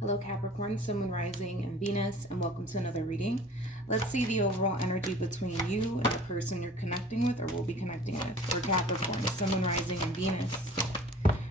Hello Capricorn, Sun, Moon, Rising, and Venus, and welcome to another reading. Let's see the overall energy between you and the person you're connecting with or will be connecting with for Capricorn, Sun, Moon, Rising, and Venus.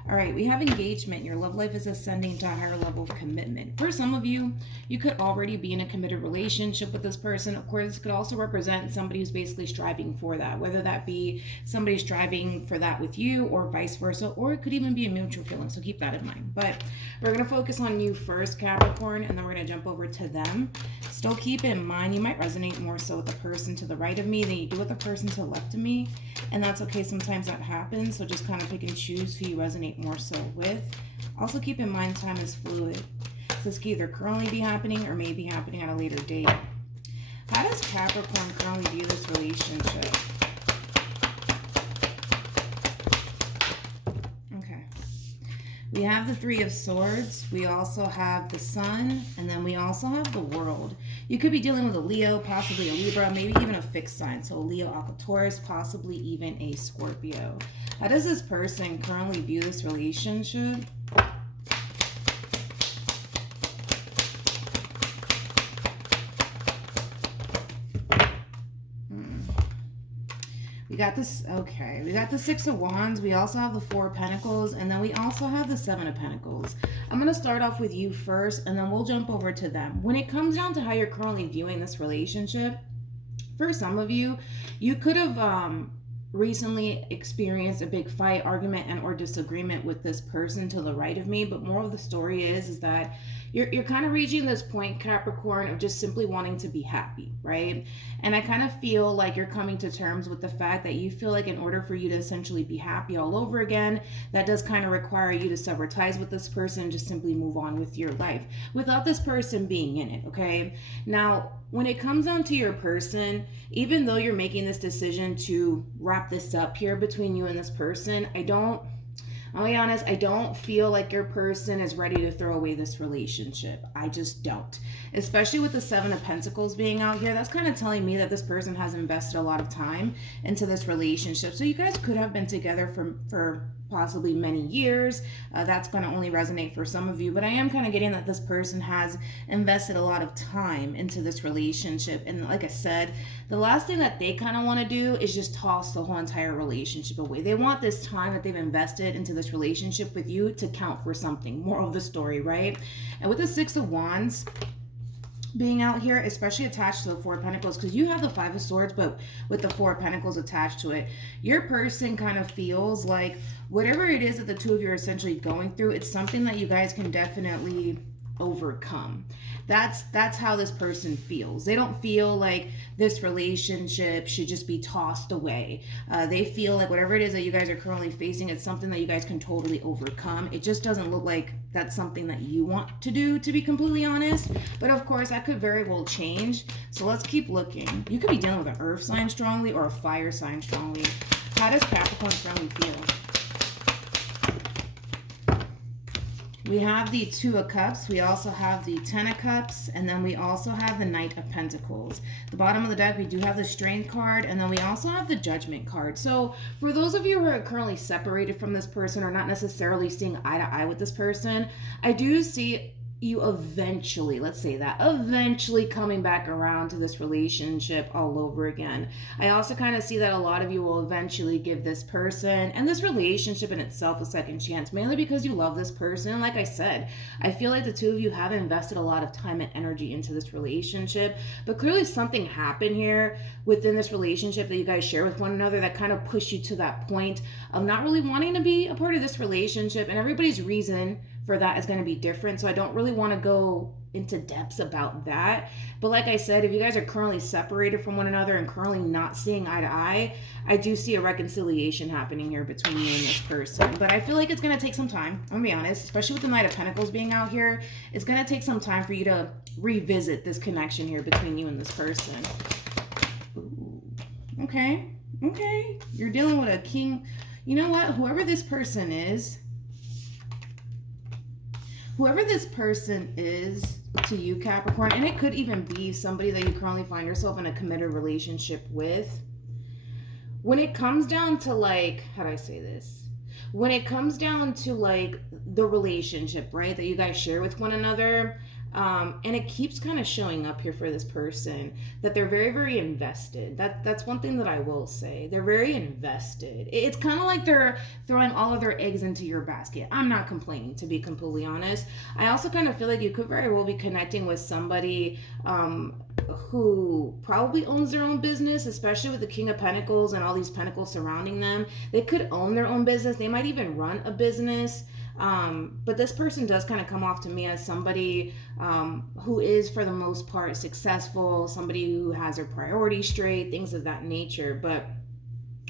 All right, we have engagement. Your love life is ascending to a higher level of commitment. For some of you, you could already be in a committed relationship with this person. Of course, this could also represent somebody who's basically striving for that, whether that be somebody striving for that with you or vice versa, or it could even be a mutual feeling, so keep that in mind. But we're going to focus on you first, Capricorn, and then we're going to jump over to them. Still keep in mind, you might resonate more so with the person to the right of me than you do with the person to the left of me, and that's okay. Sometimes that happens, so just kind of pick and choose who you resonate more so with. Also keep in mind time is fluid. So this could either currently be happening or may be happening at a later date. How does Capricorn currently view this relationship? Okay. We have the Three of Swords. We also have the Sun, and then we also have the World. You could be dealing with a Leo, possibly a Libra, maybe even a fixed sign. So a Leo, Aqua, Taurus, possibly even a Scorpio. How does this person currently view this relationship? We got this, okay, we got the Six of Wands, we also have the Four of Pentacles, and then we also have the Seven of Pentacles. I'm going to start off with you first, and then we'll jump over to them. When it comes down to how you're currently viewing this relationship, for some of you, you could have recently experienced a big fight, argument, and or disagreement with this person to the right of me, but more of the story is that you're kind of reaching this point, Capricorn, of just simply wanting to be happy, right? And I kind of feel like you're coming to terms with the fact that you feel like in order for you to essentially be happy all over again, that does kind of require you to sever ties with this person and just simply move on with your life without this person being in it, okay? Now, when it comes down to your person, even though you're making this decision to wrap this up here between you and this person, I'll be honest, I don't feel like your person is ready to throw away this relationship. I just don't. Especially with the Seven of Pentacles being out here, that's kind of telling me that this person has invested a lot of time into this relationship. So you guys could have been together for possibly many years. That's going to only resonate for some of you, but I am kind of getting that this person has invested a lot of time into this relationship. And like I said, the last thing that they kind of want to do is just toss the whole entire relationship away. They want this time that they've invested into this relationship with you to count for something. Moral of the story, right? And with the Six of Wands being out here, especially attached to the Four of Pentacles, because you have the Five of Swords, but with the Four of Pentacles attached to it, your person kind of feels like whatever it is that the two of you are essentially going through, it's something that you guys can definitely overcome. That's how this person feels. They don't feel like this relationship should just be tossed away. They feel like whatever it is that you guys are currently facing, it's something that you guys can totally overcome. It just doesn't look like that's something that you want to do, to be completely honest. But of course, that could very well change. So let's keep looking. You could be dealing with an earth sign strongly or a fire sign strongly. How does Capricorn strongly feel? We have the Two of Cups, we also have the Ten of Cups, and then we also have the Knight of Pentacles. The bottom of the deck, we do have the Strength card, and then we also have the Judgment card. So for those of you who are currently separated from this person or not necessarily seeing eye to eye with this person, I do see you eventually, let's say that, eventually coming back around to this relationship all over again. I also kind of see that a lot of you will eventually give this person and this relationship in itself a second chance, mainly because you love this person. And like I said, I feel like the two of you have invested a lot of time and energy into this relationship, but clearly something happened here within this relationship that you guys share with one another that kind of pushed you to that point of not really wanting to be a part of this relationship, and everybody's reason for that is going to be different, so I don't really want to go into depths about that. But like I said, if you guys are currently separated from one another and currently not seeing eye to eye, I do see a reconciliation happening here between you and this person. But I feel like it's going to take some time, I'm going to be honest, especially with the Knight of Pentacles being out here. It's going to take some time for you to revisit this connection here between you and this person. Ooh. Okay, you're dealing with a king. You know what, whoever this person is to you, Capricorn, and it could even be somebody that you currently find yourself in a committed relationship with. When it comes down to, like, how do I say this? when it comes down to like the relationship, right, that you guys share with one another, and it keeps kind of showing up here for this person that they're very, very invested. That's one thing that I will say. They're very invested. It's kind of like they're throwing all of their eggs into your basket. I'm not complaining, to be completely honest. I also kind of feel like you could very well be connecting with somebody who probably owns their own business, especially with the King of Pentacles and all these pentacles surrounding them. They could own their own business. They might even run a business. But this person does kind of come off to me as somebody who is, for the most part, successful, somebody who has their priorities straight, things of that nature. But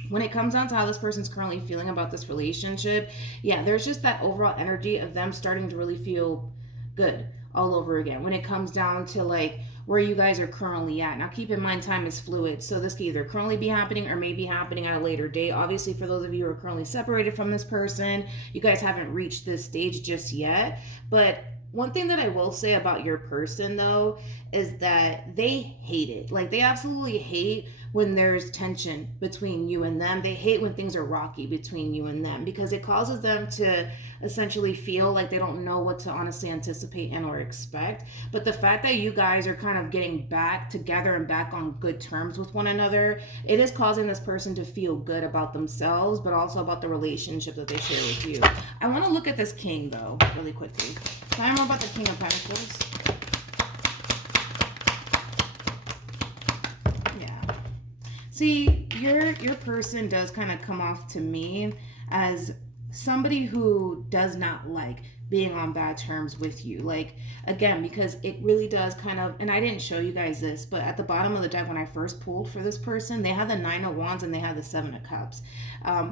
when it comes down to how this person's currently feeling about this relationship, yeah, there's just that overall energy of them starting to really feel good all over again. When it comes down to like where you guys are currently at. Now, keep in mind, time is fluid. So this could either currently be happening or may be happening at a later date. Obviously, for those of you who are currently separated from this person, you guys haven't reached this stage just yet. But one thing that I will say about your person, though, is that they hate it. Like, they absolutely hate when there's tension between you and them. They hate when things are rocky between you and them, because it causes them to essentially feel like they don't know what to honestly anticipate and or expect. But the fact that you guys are kind of getting back together and back on good terms with one another, it is causing this person to feel good about themselves, but also about the relationship that they share with you. I want to look at this king, though, really quickly. Tell me more about the King of Pentacles. Yeah. See, your person does kind of come off to me as somebody who does not like being on bad terms with you. Like, again, because it really does kind of, and I didn't show you guys this, but at the bottom of the deck when I first pulled for this person, they had the 9 of Wands and they had the 7 of Cups,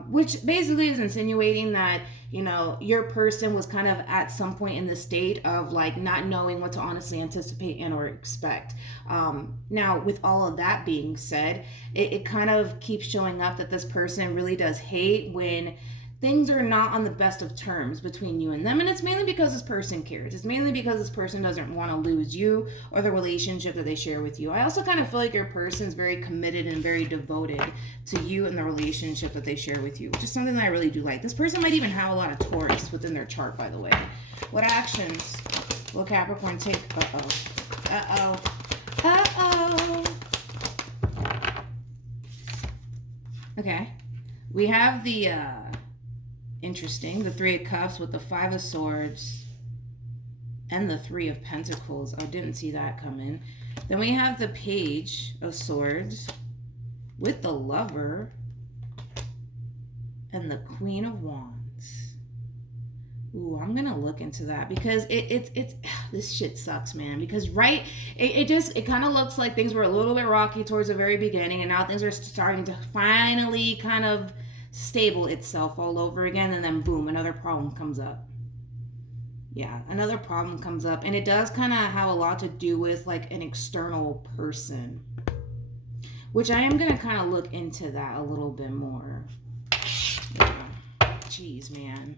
which basically is insinuating that, you know, your person was kind of at some point in the state of like not knowing what to honestly anticipate and or expect. Now, with all of that being said, it kind of keeps showing up that this person really does hate when things are not on the best of terms between you and them. And it's mainly because this person cares. It's mainly because this person doesn't want to lose you or the relationship that they share with you. I also kind of feel like your person's very committed and very devoted to you and the relationship that they share with you, which is something that I really do like. This person might even have a lot of Taurus within their chart, by the way. What actions will Capricorn take? Okay. We have the interesting, the 3 of Cups with the 5 of Swords and the 3 of Pentacles. I didn't see that coming. Then we have the Page of Swords with the Lover and the Queen of Wands. Ooh, I'm gonna look into that because it's this shit sucks, man. Because it kind of looks like things were a little bit rocky towards the very beginning, and now things are starting to finally kind of stable itself all over again, and then boom, another problem comes up. Yeah, another problem comes up, and it does kind of have a lot to do with like an external person, which I am gonna kind of look into that a little bit more. Yeah. Jeez, man.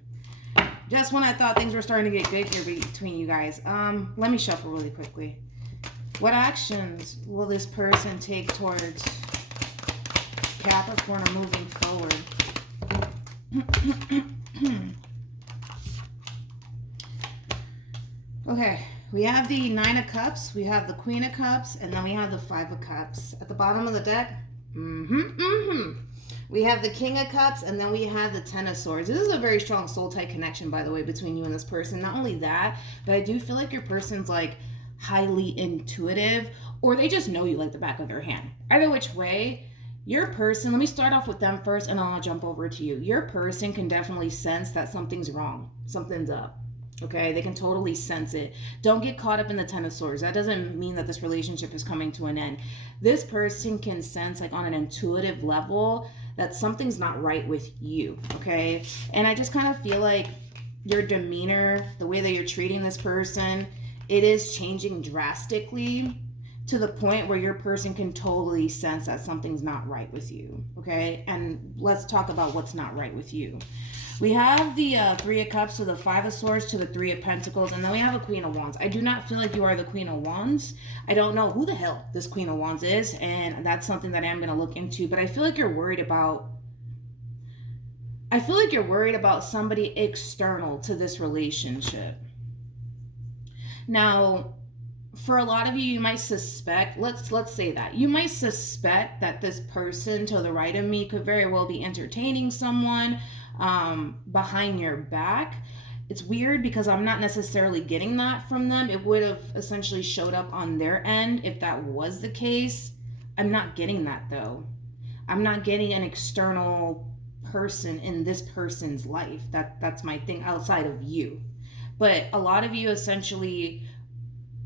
Just when I thought things were starting to get good here between you guys. Let me shuffle really quickly. What actions will this person take towards Capricorn or moving forward? Okay, we have the 9 of Cups, we have the Queen of Cups, and then we have the 5 of Cups. At the bottom of the deck, we have the King of Cups, and then we have the 10 of Swords. This is a very strong soul-tie connection, by the way, between you and this person. Not only that, but I do feel like your person's like highly intuitive, or they just know you like the back of their hand. Either which way, your person, let me start off with them first, and then I'll jump over to you. Your person can definitely sense that something's wrong. Something's up. Okay, they can totally sense it. Don't get caught up in the 10 of Swords. That doesn't mean that this relationship is coming to an end. This person can sense, like on an intuitive level, that something's not right with you, okay? And I just kind of feel like your demeanor, the way that you're treating this person, it is changing drastically to the point where your person can totally sense that something's not right with you, okay? And let's talk about what's not right with you. We have the 3 of Cups to the 5 of Swords to the 3 of Pentacles, and then we have a Queen of Wands. I do not feel like you are the Queen of Wands. I don't know who the hell this Queen of Wands is, and that's something that I am going to look into, but I feel like you're worried about I feel like you're worried about somebody external to this relationship. Now, for a lot of you, you might suspect, let's say that you might suspect that this person to the right of me could very well be entertaining someone behind your back. It's weird because I'm not necessarily getting that from them. It would have essentially showed up on their end if that was the case. I'm not getting that though. I'm not getting an external person in this person's life. That's my thing outside of you. But a lot of you essentially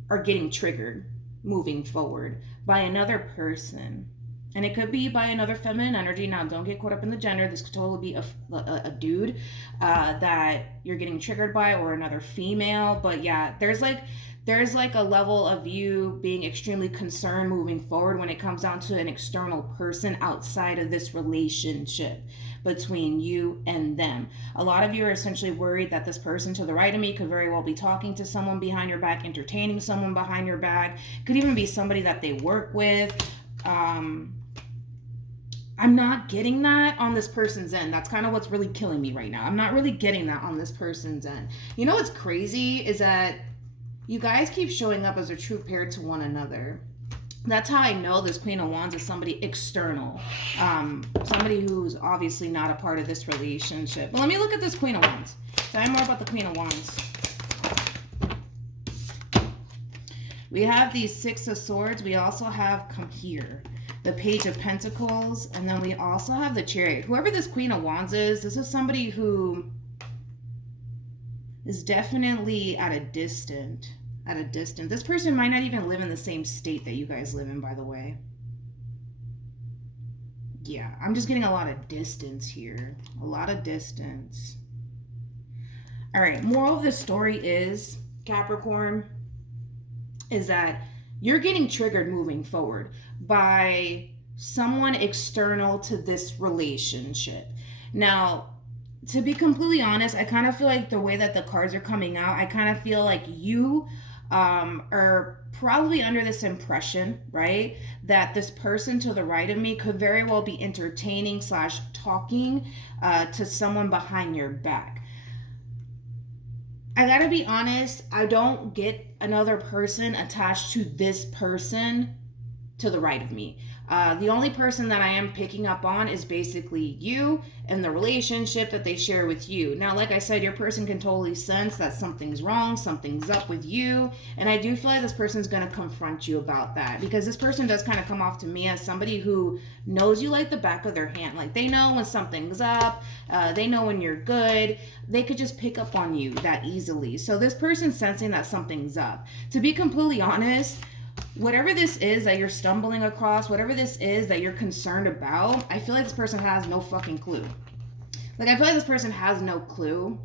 are getting triggered moving forward by another person. And it could be by another feminine energy. Now, don't get caught up in the gender. This could totally be a dude that you're getting triggered by, or another female. But yeah, there's like a level of you being extremely concerned moving forward when it comes down to an external person outside of this relationship between you and them. A lot of you are essentially worried that this person to the right of me could very well be talking to someone behind your back, entertaining someone behind your back. Could even be somebody that they work with. I'm not getting that on this person's end. That's kind of what's really killing me right now. I'm not really getting that on this person's end. You know what's crazy is that you guys keep showing up as a true pair to one another. That's how I know this Queen of Wands is somebody external. Somebody who's obviously not a part of this relationship. But let me look at this Queen of Wands. Tell me more about the Queen of Wands. We have the Six of Swords. We also have, come here, the Page of Pentacles. And then we also have the Chariot. Whoever this Queen of Wands is, this is somebody who is definitely at a distance. This person might not even live in the same state that you guys live in, by the way. Yeah, I'm just getting a lot of distance here. A lot of distance. All right, moral of the story is, Capricorn, is that you're getting triggered moving forward by someone external to this relationship. Now, to be completely honest, I kind of feel like the way that the cards are coming out, I kind of feel like you are probably under this impression, right, that this person to the right of me could very well be entertaining / talking to someone behind your back. I gotta be honest, I don't get another person attached to this person to the right of me. The only person that I am picking up on is basically you and the relationship that they share with you. Now, like I said, your person can totally sense that something's wrong, something's up with you. And I do feel like this person's going to confront you about that, because this person does kind of come off to me as somebody who knows you like the back of their hand. Like, they know when something's up. They know when you're good. They could just pick up on you that easily. So this person's sensing that something's up. To be completely honest, whatever this is that you're stumbling across, whatever this is that you're concerned about, I feel like this person has no fucking clue. Like, I feel like this person has no clue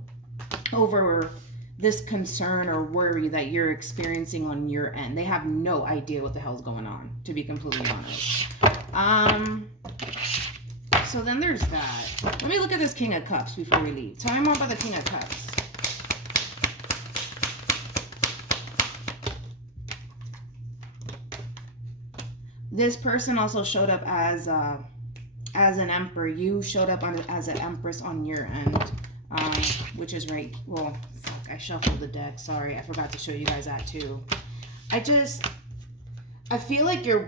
over this concern or worry that you're experiencing on your end. They have no idea what the hell's going on, to be completely honest. So then there's that. Let me look at this King of Cups before we leave. Tell me more about the King of Cups. This person also showed up as an emperor. You showed up as an empress on your end, which is right. Well, fuck, I shuffled the deck. Sorry, I forgot to show you guys that too. I feel like I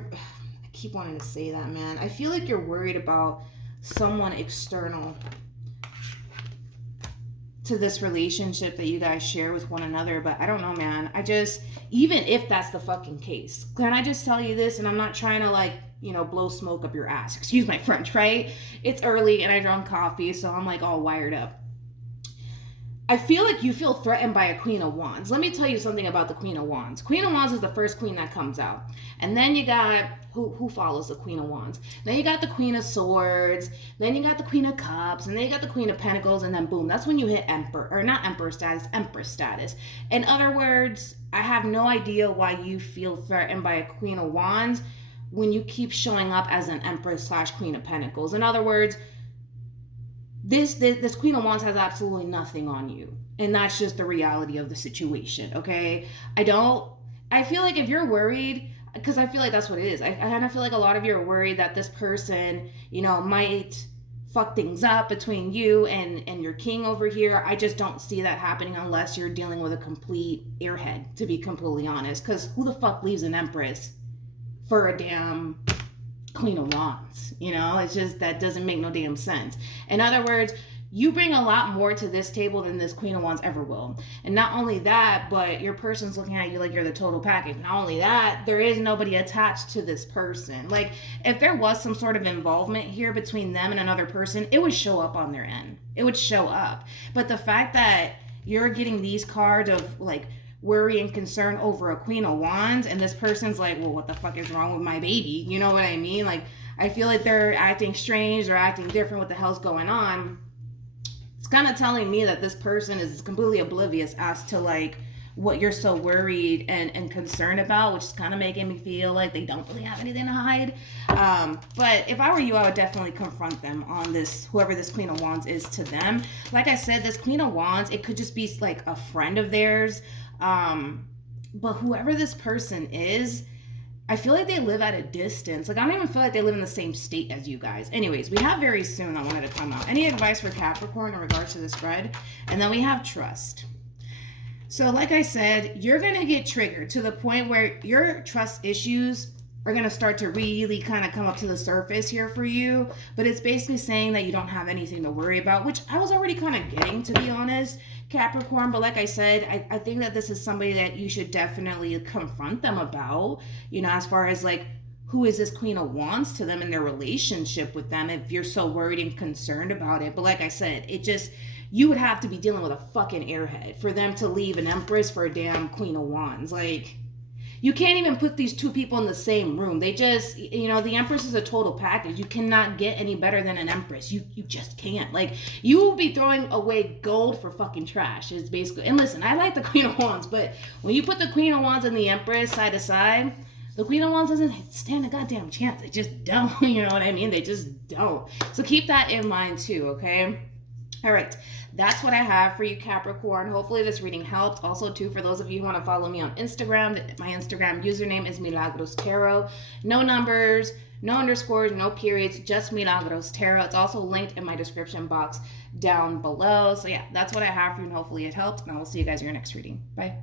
keep wanting to say that, man. I feel like you're worried about someone external to this relationship that you guys share with one another, but I don't know, man. Even if that's the fucking case, can I just tell you this? And I'm not trying to, like, blow smoke up your ass. Excuse my French, right? It's early and I drank coffee, so I'm like all wired up. I feel like you feel threatened by a Queen of Wands. Let me tell you something about the Queen of Wands. Queen of Wands is the first queen that comes out. And then you got, who follows the Queen of Wands? Then you got the Queen of Swords. Then you got the Queen of Cups. And then you got the Queen of Pentacles. And then boom, that's when you hit Empress status. In other words, I have no idea why you feel threatened by a Queen of Wands when you keep showing up as an Empress / Queen of Pentacles. In other words, this Queen of Wands has absolutely nothing on you. And that's just the reality of the situation, okay? I feel like if you're worried, because I feel like that's what it is. I kind of feel like a lot of you are worried that this person, might fuck things up between you and your king over here. I just don't see that happening unless you're dealing with a complete airhead, to be completely honest. Because who the fuck leaves an empress for a damn Queen of Wands? You know, it's just, that doesn't make no damn sense. In other words, you bring a lot more to this table than this Queen of Wands ever will. And not only that, but your person's looking at you like you're the total package. Not only that, there is nobody attached to this person. Like, if there was some sort of involvement here between them and another person, it would show up on their end. It would show up. But the fact that you're getting these cards of like worry and concern over a Queen of Wands, and this person's like, well, what the fuck is wrong with my baby? You know what I mean? Like, I feel like they're acting strange or acting different. What the hell's going on? It's kind of telling me that this person is completely oblivious as to like what you're so worried and concerned about, which is kind of making me feel like they don't really have anything to hide. But if I were you, I would definitely confront them on this, whoever this Queen of Wands is to them. Like I said, this Queen of Wands, it could just be like a friend of theirs. But whoever this person is, I feel like they live at a distance. Like, I don't even feel like they live in the same state as you guys. Anyways, we have very soon I wanted to come out. Any advice for Capricorn in regards to the spread? And then we have trust. So like I said, you're going to get triggered to the point where your trust issues are going to start to really kind of come up to the surface here for you. But it's basically saying that you don't have anything to worry about, which I was already kind of getting, to be honest, Capricorn. But like I said, I think that this is somebody that you should definitely confront them about, you know, as far as like, who is this Queen of Wands to them and their relationship with them, if you're so worried and concerned about it. But like I said, it just, you would have to be dealing with a fucking airhead for them to leave an empress for a damn Queen of Wands. Like, you can't even put these two people in the same room. They just, you know, the Empress is a total package. You cannot get any better than an Empress. You just can't. Like, you will be throwing away gold for fucking trash. It's basically, and listen, I like the Queen of Wands, but when you put the Queen of Wands and the Empress side to side, the Queen of Wands doesn't stand a goddamn chance. They just don't. You know what I mean? They just don't. So keep that in mind too, okay? All right, that's what I have for you, Capricorn. Hopefully this reading helped. Also, too, for those of you who want to follow me on Instagram, my Instagram username is MilagrosTarot. No numbers, no underscores, no periods, just MilagrosTarot. It's also linked in my description box down below. So yeah, that's what I have for you, and hopefully it helped. And I will see you guys in your next reading. Bye.